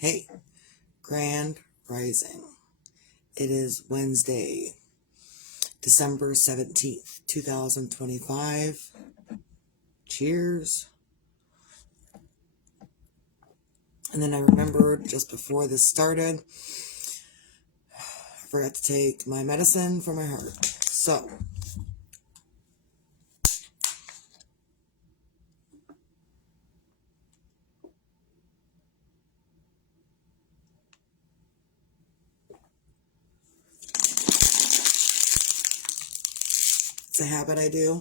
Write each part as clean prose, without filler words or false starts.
Hey, Grand Rising. It is Wednesday, December 17th, 2025. Cheers. And then I remembered just before this started, I forgot to take my medicine for my heart. So, it's a habit I do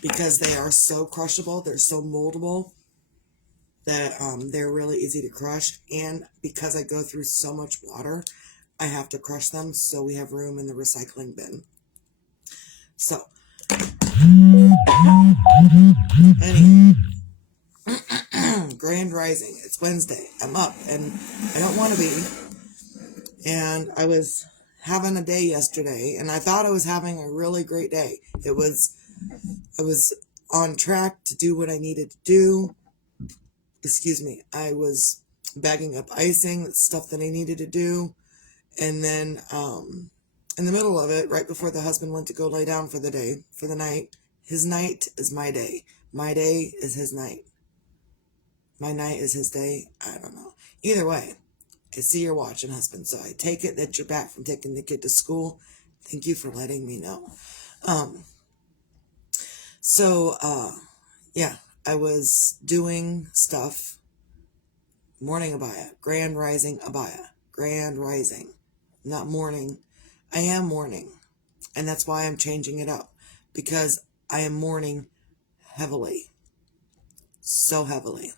because they are so crushable. They're so moldable that they're really easy to crush. And because I go through so much water, I have to crush them so we have room in the recycling bin. So, anyway, Grand Rising. It's Wednesday. I'm up and I don't want to be. And I was having a day yesterday and I thought I was having a really great day. I was on track to do what I needed to do. I was bagging up icing, stuff that I needed to do. And then in the middle of it, right before the husband went to go lay down for the night, his night is my day. My day is his night. My night is his day. I don't know. Either way, I see you're watching, husband. So I take it that you're back from taking the kid to school. Thank you for letting me know. Yeah, I was doing stuff. Morning Abaya. Grand Rising Abaya. Grand Rising. Not morning. I am mourning. And that's why I'm changing it up. Because I am mourning heavily. So heavily.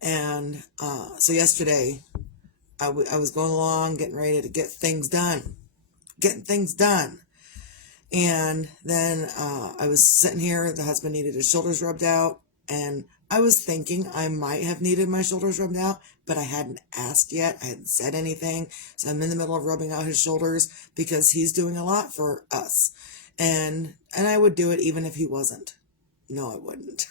And so yesterday, I was going along, getting ready to get things done. And then I was sitting here, the husband needed his shoulders rubbed out, and I was thinking I might have needed my shoulders rubbed out, but I hadn't asked yet. I hadn't said anything. So I'm in the middle of rubbing out his shoulders because he's doing a lot for us. And I would do it even if he wasn't. No, I wouldn't.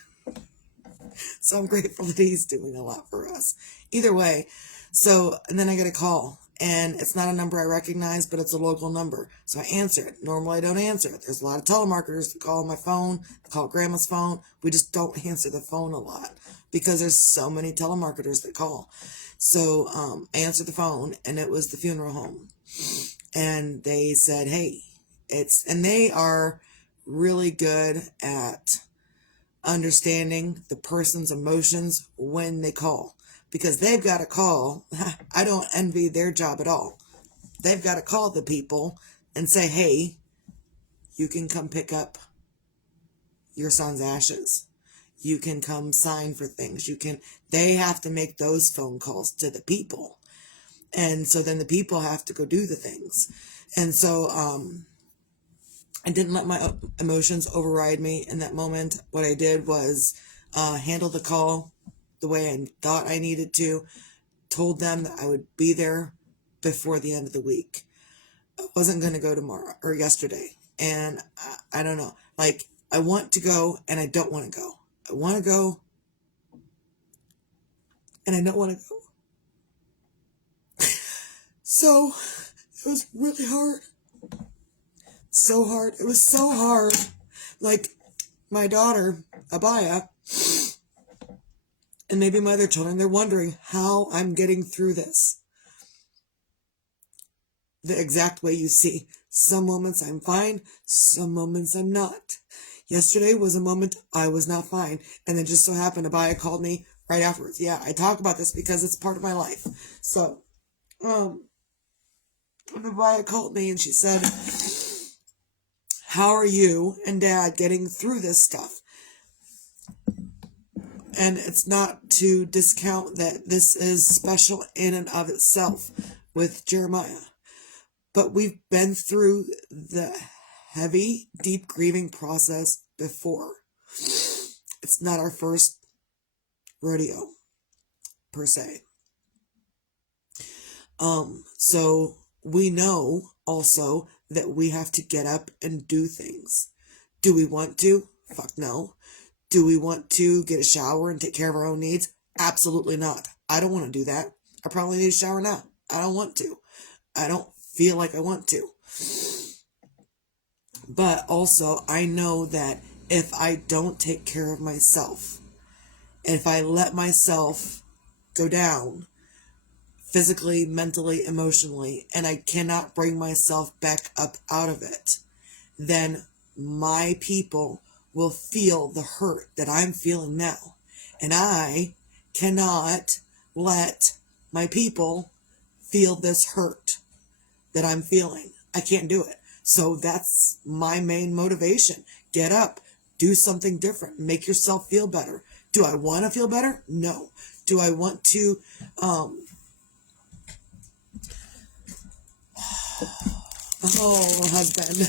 So I'm grateful that he's doing a lot for us. Either way. So, and then I get a call. And it's not a number I recognize, but it's a local number. So I answer it. Normally I don't answer it. There's a lot of telemarketers that call my phone, call grandma's phone. We just don't answer the phone a lot because there's so many telemarketers that call. So I answered the phone and it was the funeral home. And they said, hey, and they are really good at understanding the person's emotions when they call. Because they've got to call. I don't envy their job at all. They've got to call the people and say, hey, you can come pick up your son's ashes. You can come sign for things. They have to make those phone calls to the people. And so then the people have to go do the things. And so I didn't let my emotions override me in that moment. What I did was handle the call the way I thought I needed to, told them that I would be there before the end of the week. I wasn't going to go tomorrow or yesterday. And I don't know, like I want to go and I don't want to go. I want to go and I don't want to go. So it was really hard. So hard. It was so hard. Like my daughter, Abaya, and maybe my other children, they're wondering how I'm getting through this. The exact way you see. Some moments I'm fine, some moments I'm not. Yesterday was a moment I was not fine, and then just so happened Abaya called me right afterwards. Yeah, I talk about this because it's part of my life. So, Abaya called me and she said, how are you and Dad getting through this stuff? And it's not to discount that this is special in and of itself with Jeremiah. But we've been through the heavy, deep grieving process before. It's not our first rodeo, per se. So we know also that we have to get up and do things. Do we want to? Fuck no. Do we want to get a shower and take care of our own needs? Absolutely not. I don't want to do that. I probably need a shower now. I don't want to. I don't feel like I want to. But also, I know that if I don't take care of myself, if I let myself go down physically, mentally, emotionally, and I cannot bring myself back up out of it, then my people will feel the hurt that I'm feeling now. And I cannot let my people feel this hurt that I'm feeling. I can't do it. So that's my main motivation. Get up, do something different, make yourself feel better. Do I want to feel better? No. Do I want to, husband,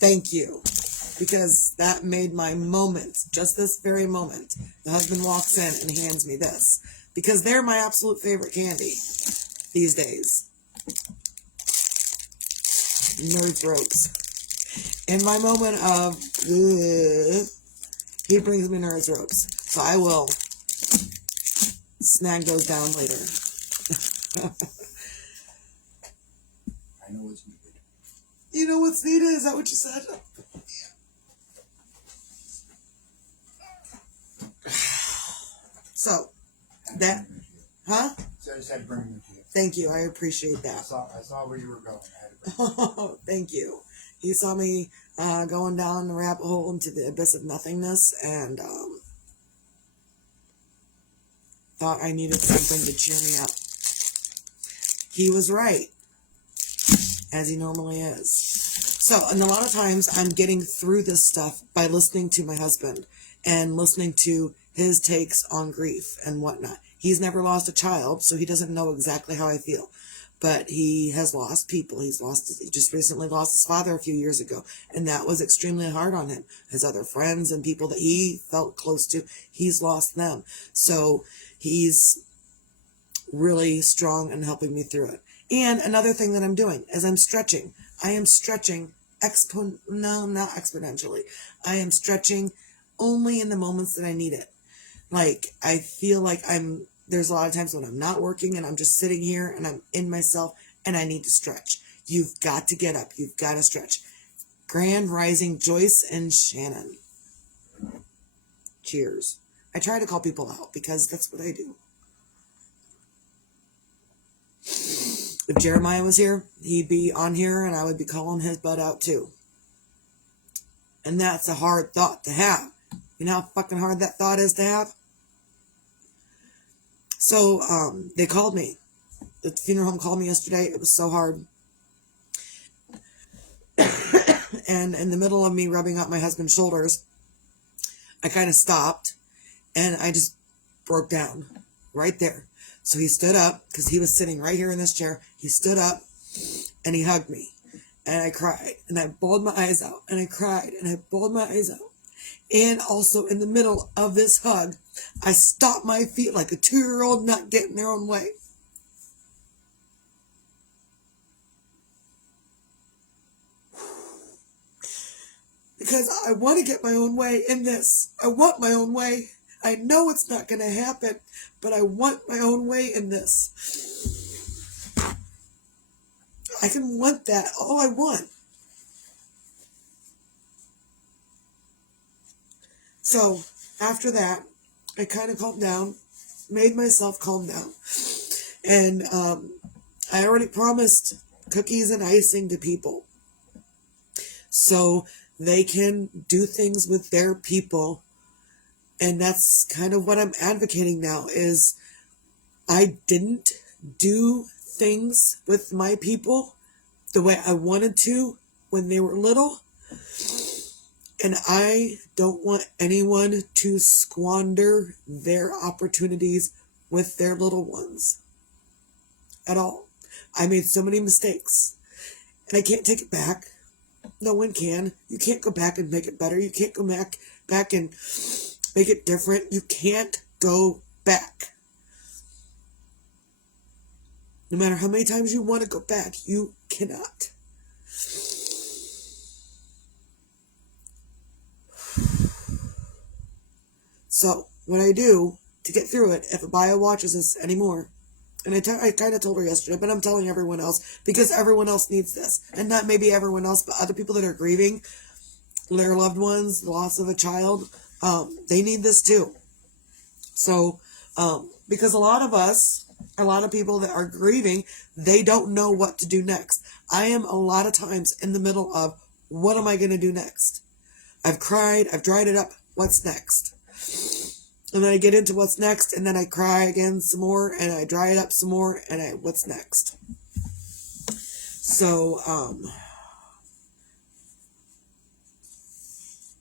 thank you. Because that made my moment, just this very moment. The husband walks in and hands me this. Because they're my absolute favorite candy these days. Nerds Ropes. In my moment of, he brings me Nerds Ropes. So I will snag those down later. I know what's needed. You know what's needed? Is that what you said? So, that, huh? So I just had to bring them to you. Thank you. I appreciate I that. saw where you were going. I had to bring Oh, thank you. You saw me going down the rabbit hole into the abyss of nothingness and thought I needed something to cheer me up. He was right, as he normally is. So, and a lot of times I'm getting through this stuff by listening to my husband and listening to his takes on grief and whatnot. He's never lost a child, so he doesn't know exactly how I feel. But he has lost people. He just recently lost his father a few years ago. And that was extremely hard on him. His other friends and people that he felt close to, he's lost them. So he's really strong in helping me through it. And another thing that I'm doing is I'm stretching. I am stretching not exponentially. I am stretching only in the moments that I need it. Like, I feel like there's a lot of times when I'm not working and I'm just sitting here and I'm in myself and I need to stretch. You've got to get up. You've got to stretch. Grand Rising, Joyce and Shannon. Cheers. I try to call people out because that's what I do. If Jeremiah was here, he'd be on here and I would be calling his butt out too. And that's a hard thought to have. You know how fucking hard that thought is to have? So, they called me. The funeral home called me yesterday. It was so hard. And in the middle of me rubbing out my husband's shoulders, I kind of stopped and I just broke down right there. So he stood up because he was sitting right here in this chair. He stood up and he hugged me and I cried and I bawled my eyes out and I cried and I bawled my eyes out. And also in the middle of this hug, I stomped my feet like a 2-year-old not getting their own way. Because I want to get my own way in this. I want my own way. I know it's not going to happen, but I want my own way in this. I can want that all I want. So, after that, I kind of calmed down, made myself calm down. And I already promised cookies and icing to people. So they can do things with their people. And that's kind of what I'm advocating now is I didn't do things with my people the way I wanted to when they were little. And I don't want anyone to squander their opportunities with their little ones at all. I made so many mistakes and I can't take it back. No one can. You can't go back and make it better. You can't go back and make it different. You can't go back. No matter how many times you want to go back, you cannot. So, what I do to get through it if Abaya watches this anymore. And I kind of told her yesterday, but I'm telling everyone else because everyone else needs this. And not maybe everyone else, but other people that are grieving their loved ones, the loss of a child, they need this too. So, because a lot of people that are grieving, they don't know what to do next. I am a lot of times in the middle of, what am I going to do next? I've cried, I've dried it up, what's next? And then I get into what's next, and then I cry again some more, and I dry it up some more, and what's next? So,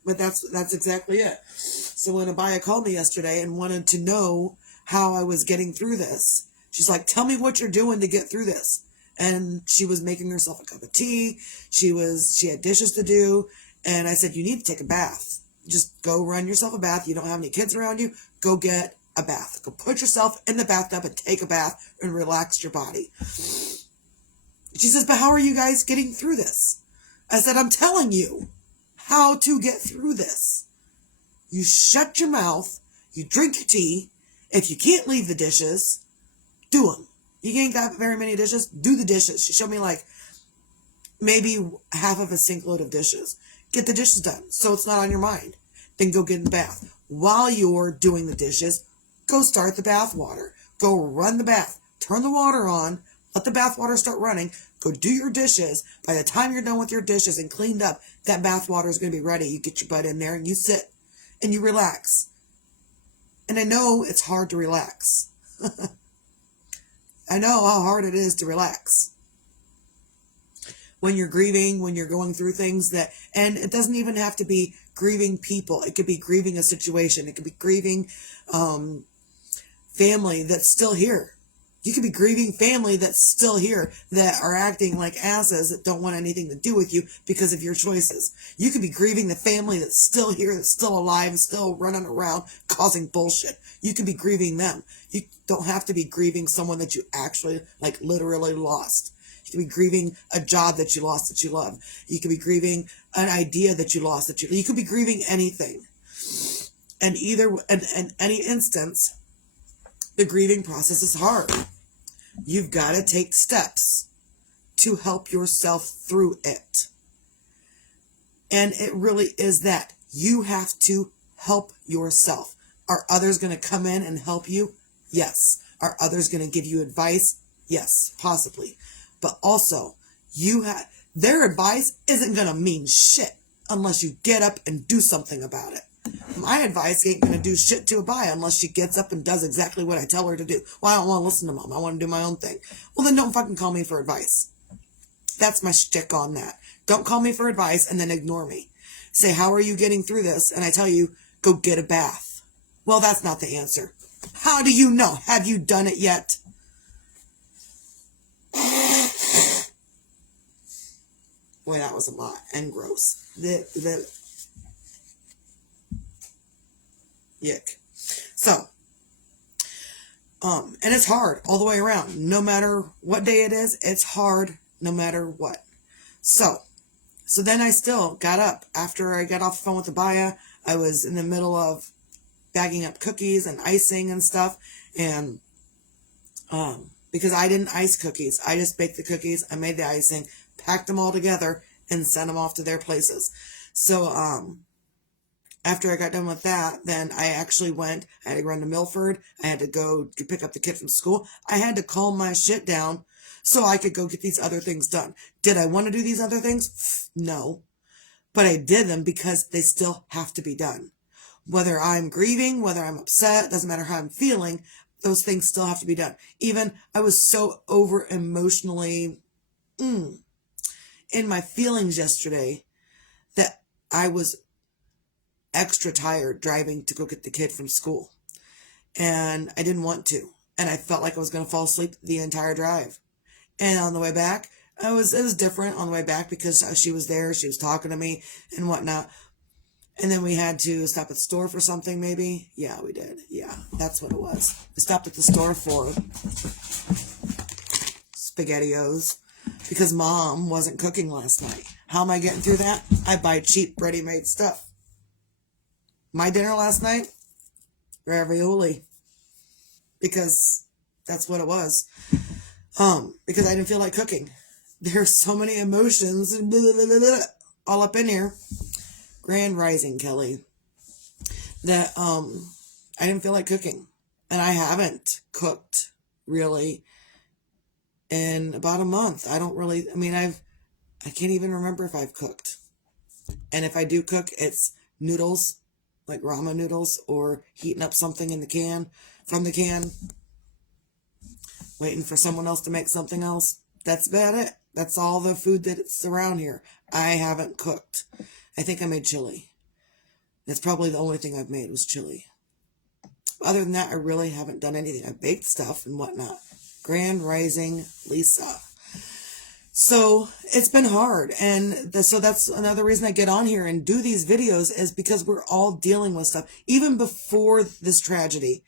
but that's exactly it. So when Abaya called me yesterday and wanted to know how I was getting through this, she's like, tell me what you're doing to get through this. And she was making herself a cup of tea. She had dishes to do. And I said, you need to take a bath. Just go run yourself a bath. You don't have any kids around you. Go get a bath. Go put yourself in the bathtub and take a bath and relax your body. She says, but how are you guys getting through this? I said, I'm telling you how to get through this. You shut your mouth. You drink your tea. If you can't leave the dishes, do them. You ain't got very many dishes. Do the dishes. She showed me like maybe half of a sink load of dishes. Get the dishes done so it's not on your mind. Then go get in the bath. While you're doing the dishes, go start the bath water. Go run the bath. Turn the water on. Let the bath water start running. Go do your dishes. By the time you're done with your dishes and cleaned up, that bath water is going to be ready. You get your butt in there and you sit and you relax. And I know it's hard to relax. I know how hard it is to relax. When you're grieving, when you're going through things and it doesn't even have to be grieving people. It could be grieving a situation. It could be grieving family that's still here. You could be grieving family that's still here that are acting like asses that don't want anything to do with you because of your choices. You could be grieving the family that's still here, that's still alive, and still running around causing bullshit. You could be grieving them. You don't have to be grieving someone that you actually, like, literally lost. You could be grieving a job that you lost that you love. You could be grieving an idea that you lost that you could be grieving anything. And in any instance, the grieving process is hard. You've got to take steps to help yourself through it. And it really is that. You have to help yourself. Are others going to come in and help you? Yes. Are others going to give you advice? Yes, possibly. But also, their advice isn't going to mean shit unless you get up and do something about it. My advice ain't going to do shit to Abaya unless she gets up and does exactly what I tell her to do. Well, I don't want to listen to Mom. I want to do my own thing. Well, then don't fucking call me for advice. That's my shtick on that. Don't call me for advice and then ignore me. Say, how are you getting through this? And I tell you, go get a bath. Well, that's not the answer. How do you know? Have you done it yet? Boy, that was a lot and gross. Yuck. So, and it's hard all the way around. No matter what day it is, it's hard no matter what. So then I still got up after I got off the phone with Abaya. I was in the middle of bagging up cookies and icing and stuff. And, because I didn't ice cookies, I just baked the cookies. I made the icing, packed them all together and sent them off to their places. So, after I got done with that, then I actually I had to run to Milford. I had to go to pick up the kid from school. I had to calm my shit down so I could go get these other things done. Did I want to do these other things? No. But I did them because they still have to be done. Whether I'm grieving, whether I'm upset, doesn't matter how I'm feeling, those things still have to be done. Even I was so over emotionally in my feelings yesterday that I was extra tired driving to go get the kid from school. And I didn't want to. And I felt like I was going to fall asleep the entire drive. And on the way back, it was different on the way back because she was there, she was talking to me and whatnot. And then we had to stop at the store for something maybe. Yeah, we did. Yeah, that's what it was. We stopped at the store for SpaghettiOs because Mom wasn't cooking last night. How am I getting through that? I buy cheap ready-made stuff. My dinner last night, ravioli. because that's what it was. Because I didn't feel like cooking. There's so many emotions all up in here. Grand Rising, Kelly. That I didn't feel like cooking. And I haven't cooked really in about a month. I can't even remember if I've cooked. And if I do cook, it's noodles, like ramen noodles, or heating up something in the can, from the can, waiting for someone else to make something else. That's about it. That's all the food that's around here. I haven't cooked. I think I made chili. That's probably the only thing I've made was chili. Other than that, I really haven't done anything. I've baked stuff and whatnot. Grand Rising Lisa. So it's been hard. And so that's another reason I get on here and do these videos, is because we're all dealing with stuff. Even before this tragedy,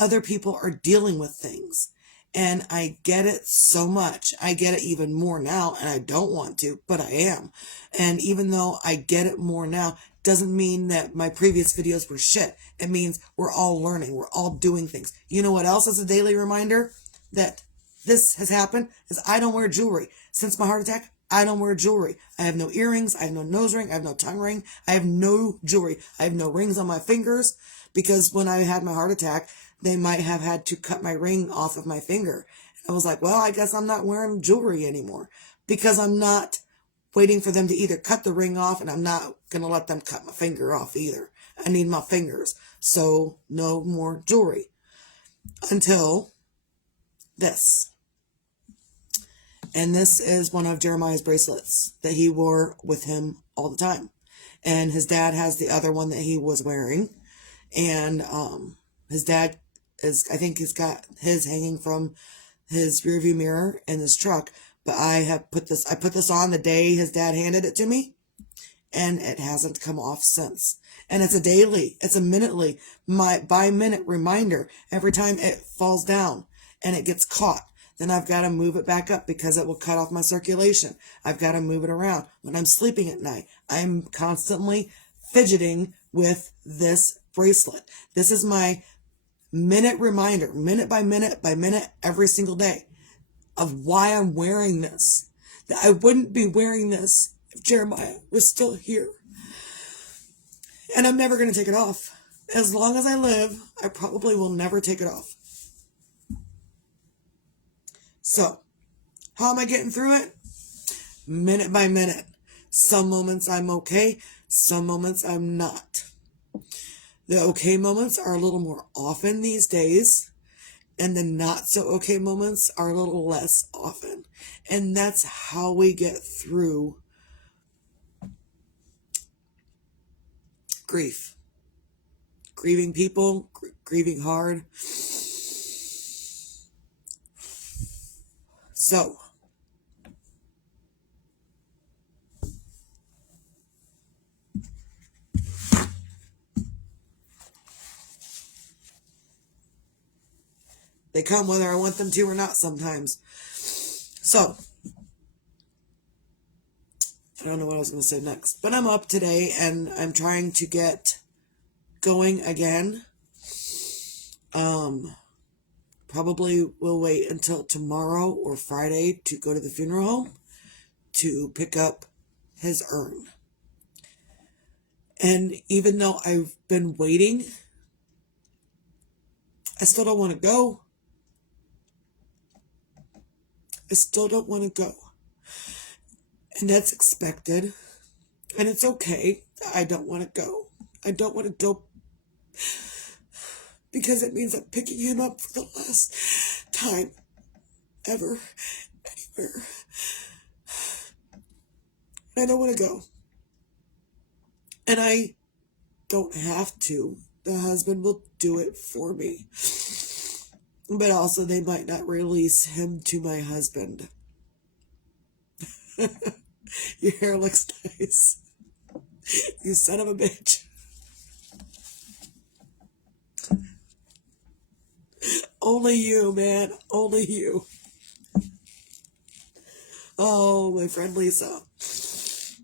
other people are dealing with things. And I get it so much. I get it even more now, and I don't want to, but I am. And even though I get it more now, doesn't mean that my previous videos were shit. It means we're all learning. We're all doing things. You know what else is a daily reminder that this has happened? Is I don't wear jewelry. Since my heart attack, I don't wear jewelry. I have no earrings. I have no nose ring. I have no tongue ring. I have no jewelry. I have no rings on my fingers, because when I had my heart attack, they might have had to cut my ring off of my finger. I was like, well, I guess I'm not wearing jewelry anymore, because I'm not waiting for them to either cut the ring off, and I'm not going to let them cut my finger off either. I need my fingers. So no more jewelry until this. And this is one of Jeremiah's bracelets that he wore with him all the time. And his dad has the other one that he was wearing. And his dad I think he's got his hanging from his rearview mirror in his truck. But I put this on the day his dad handed it to me, and it hasn't come off since. And it's a minutely, by minute reminder every time it falls down and it gets caught. Then I've got to move it back up, because it will cut off my circulation. I've got to move it around. When I'm sleeping at night, I'm constantly fidgeting with this bracelet. This is my minute reminder, minute by minute by minute, every single day, of why I'm wearing this. That I wouldn't be wearing this if Jeremiah was still here. And I'm never going to take it off. As long as I live, I probably will never take it off. So, how am I getting through it? Minute by minute. Some moments I'm okay, some moments I'm not. The okay moments are a little more often these days, and the not so okay moments are a little less often. And that's how we get through grief. Grieving people, grieving hard. So, they come whether I want them to or not sometimes. So, I don't know what I was going to say next. But I'm up today, and I'm trying to get going again. Probably will wait until tomorrow or Friday to go to the funeral home to pick up his urn. And even though I've been waiting, I still don't want to go. I still don't want to go. And that's expected. And it's okay. I don't want to go. I don't want to go because it means I'm picking him up for the last time ever, anywhere. I don't want to go. And I don't have to. The husband will do it for me. But also, they might not release him to my husband. Your hair looks nice. You son of a bitch. Only you, man. Only you. Oh, my friend Lisa. So,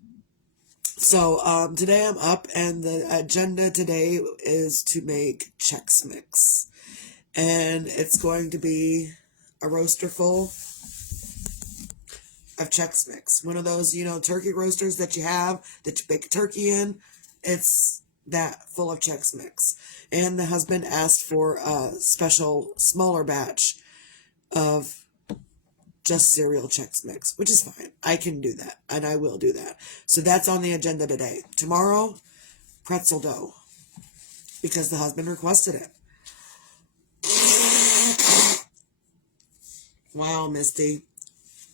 today I'm up, and the agenda today is to make Chex Mix. And it's going to be a roaster full of Chex Mix. One of those, turkey roasters that you have, that you bake a turkey in. It's that full of Chex Mix. And the husband asked for a special, smaller batch of just cereal Chex Mix, which is fine. I can do that, and I will do that. So that's on the agenda today. Tomorrow, pretzel dough, because the husband requested it. Wow, Misty.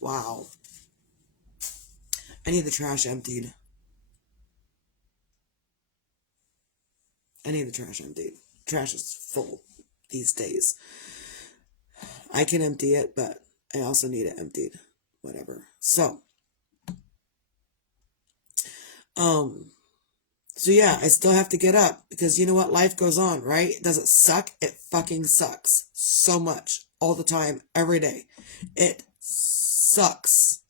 Wow. I need the trash emptied. Trash is full these days. I can empty it, but I also need it emptied. Whatever. So yeah, I still have to get up because you know what? Life goes on, right? Does it suck? It fucking sucks so much all the time, every day. It sucks.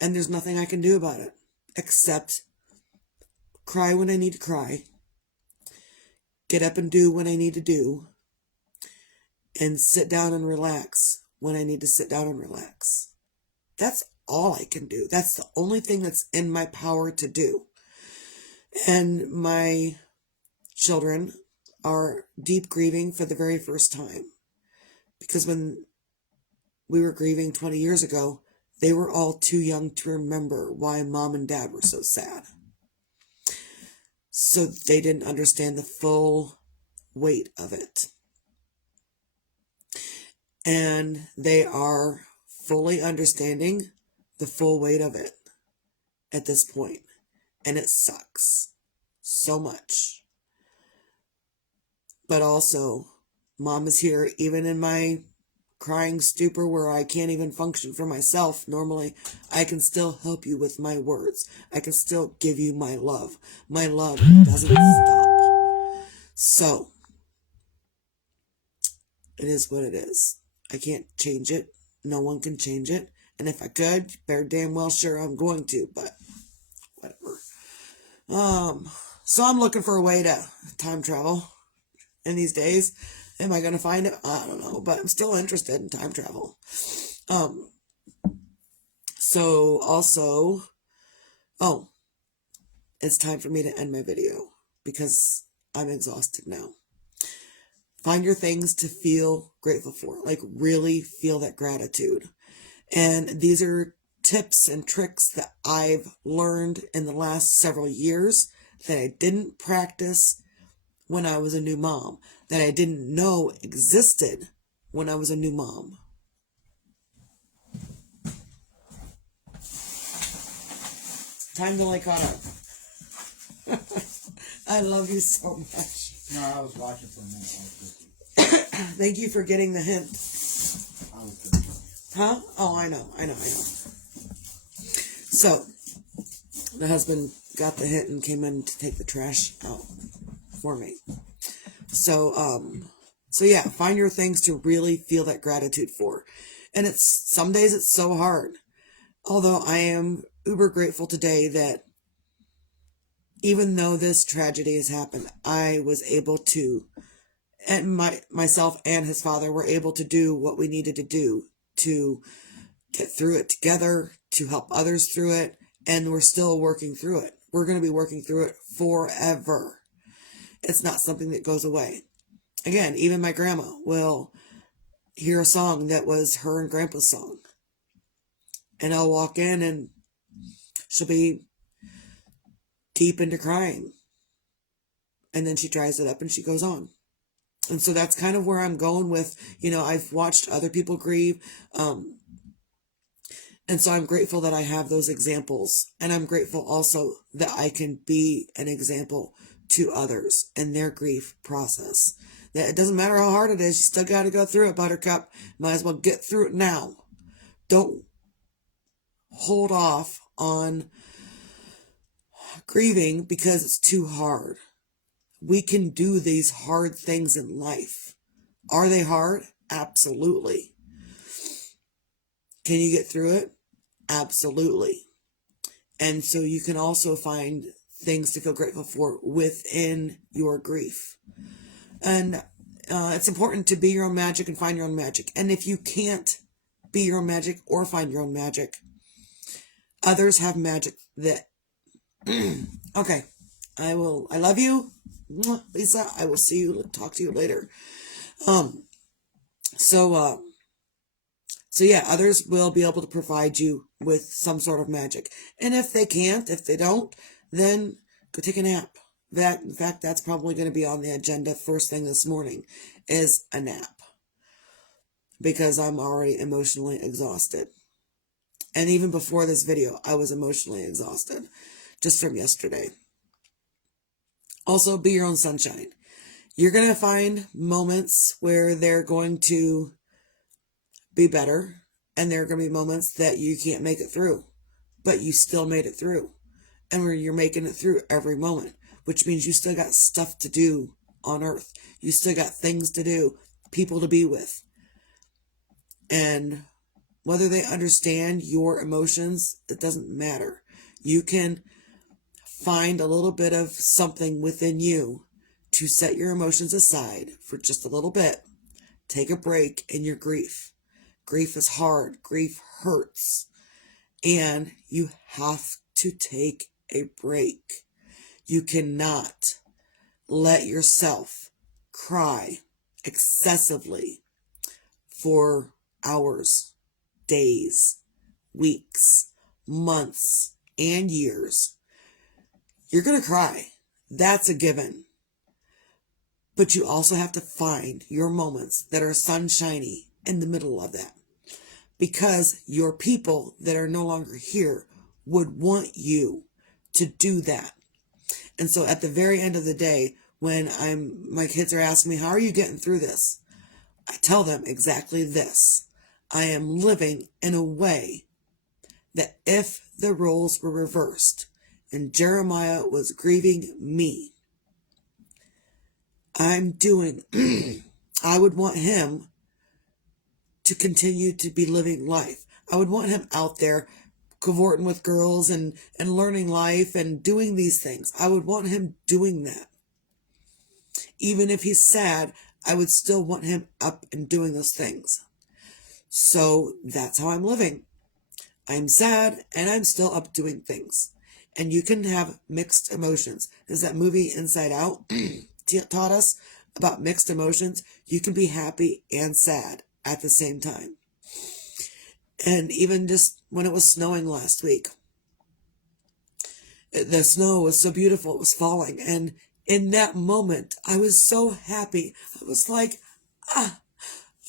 And there's nothing I can do about it except cry when I need to cry, get up and do what I need to do, and sit down and relax when I need to sit down and relax. That's all I can do. That's the only thing that's in my power to do. And my children are deep grieving for the very first time. Because when we were grieving 20 years ago, they were all too young to remember why mom and dad were so sad. So they didn't understand the full weight of it. And they are fully understanding the full weight of it at this point. And it sucks so much. But also, mom is here even in my crying stupor where I can't even function for myself. Normally, I can still help you with my words. I can still give you my love. My love doesn't stop. So, it is what it is. I can't change it. No one can change it. And if I could, better damn well sure I'm going to, but whatever. So I'm looking for a way to time travel in these days. Am I going to find it? I don't know, but I'm still interested in time travel. So also, it's time for me to end my video because I'm exhausted now. Find your things to feel grateful for, like really feel that gratitude. And these are tips and tricks that I've learned in the last several years that I didn't practice when I was a new mom, that I didn't know existed when I was a new mom. Time to like caught up. I love you so much. No, I was watching for a minute. I was busy. Thank you for getting the hint. I was busy. Huh? Oh, I know. So, the husband got the hint and came in to take the trash out for me. So yeah, find your things to really feel that gratitude for. And some days it's so hard. Although I am uber grateful today that even though this tragedy has happened, I was able to, and myself and his father were able to do what we needed to do to get through it together, to help others through it, and we're still working through it. We're going to be working through it forever. It's not something that goes away. Again, even my grandma will hear a song that was her and Grandpa's song. And I'll walk in and she'll be deep into crying. And then she dries it up and she goes on. And so that's kind of where I'm going with, I've watched other people grieve. And so I'm grateful that I have those examples. And I'm grateful also that I can be an example to others in their grief process. That it doesn't matter how hard it is, you still got to go through it, Buttercup. Might as well get through it now. Don't hold off on grieving because it's too hard. We can do these hard things in life. Are they hard? Absolutely. Can you get through it? Absolutely. And so you can also find things to feel grateful for within your grief. And it's important to be your own magic and find your own magic. And if you can't be your own magic or find your own magic, others have magic that okay. I love you, Lisa. I will talk to you later. So yeah, others will be able to provide you with some sort of magic. And if they don't, then go take a nap. In fact, that's probably going to be on the agenda first thing this morning, is a nap. Because I'm already emotionally exhausted. And even before this video, I was emotionally exhausted just from yesterday. Also, be your own sunshine. You're going to find moments where they're going to be better, and there are going to be moments that you can't make it through, but you still made it through. And where you're making it through every moment, which means you still got stuff to do on earth. You still got things to do, people to be with. And whether they understand your emotions, it doesn't matter. You can find a little bit of something within you to set your emotions aside for just a little bit. Take a break in your grief. Grief is hard. Grief hurts. And you have to take a break. You cannot let yourself cry excessively for hours, days, weeks, months, and years. You're going to cry. That's a given. But you also have to find your moments that are sunshiny in the middle of that. Because your people that are no longer here would want you to do that. And so at the very end of the day, when my kids are asking me, how are you getting through this? I tell them exactly this. I am living in a way that if the roles were reversed and Jeremiah was grieving me, I would want him to continue to be living life. I would want him out there cavorting with girls and learning life and doing these things. I would want him doing that. Even if he's sad, I would still want him up and doing those things. So that's how I'm living. I'm sad and I'm still up doing things. And you can have mixed emotions. As that movie Inside Out taught us about mixed emotions, you can be happy and sad at the same time. And even just when it was snowing last week, the snow was so beautiful, it was falling. And in that moment, I was so happy. I was like,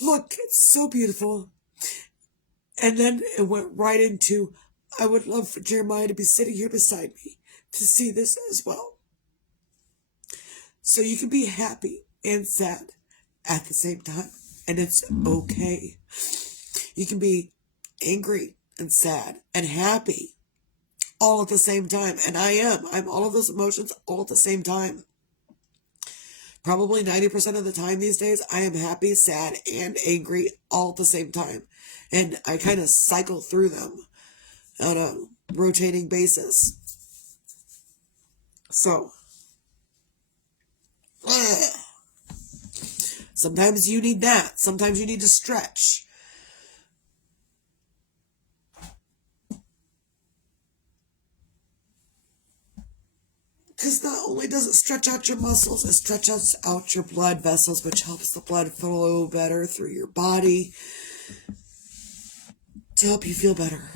look, it's so beautiful. And then it went right into, I would love for Jeremiah to be sitting here beside me to see this as well. So you can be happy and sad at the same time. And it's okay. You can be angry and sad and happy all at the same time. And I'm all of those emotions all at the same time. Probably 90% of the time these days, I am happy, sad, and angry all at the same time. And I kind of cycle through them on a rotating basis. So, sometimes you need that. Sometimes you need to stretch. Because not only does it stretch out your muscles, it stretches out your blood vessels, which helps the blood flow better through your body to help you feel better.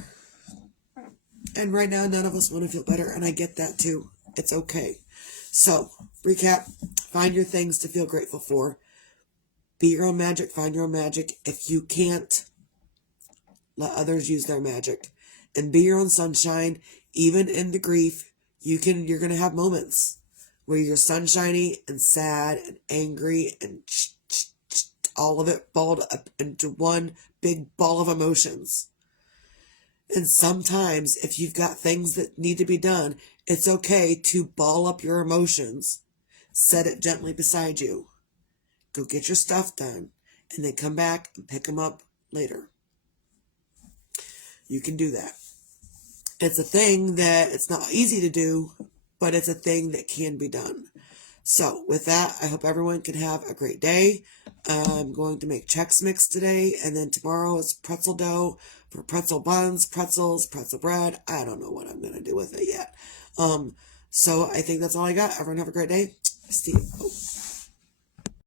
And right now, none of us want to feel better, and I get that too. It's okay. So, recap, find your things to feel grateful for. Be your own magic, find your own magic. If you can't, let others use their magic. And be your own sunshine, even in the grief. You're going to have moments where you're sunshiny and sad and angry and all of it balled up into one big ball of emotions. And sometimes if you've got things that need to be done, it's okay to ball up your emotions. Set it gently beside you. Go get your stuff done and then come back and pick them up later. You can do that. It's a thing that it's not easy to do, but it's a thing that can be done. So with that, I hope everyone can have a great day. I'm going to make Chex Mix today, and then tomorrow is pretzel dough for pretzel buns, pretzels, pretzel bread. I don't know what I'm going to do with it yet. So I think that's all I got. Everyone have a great day. See you. Oh.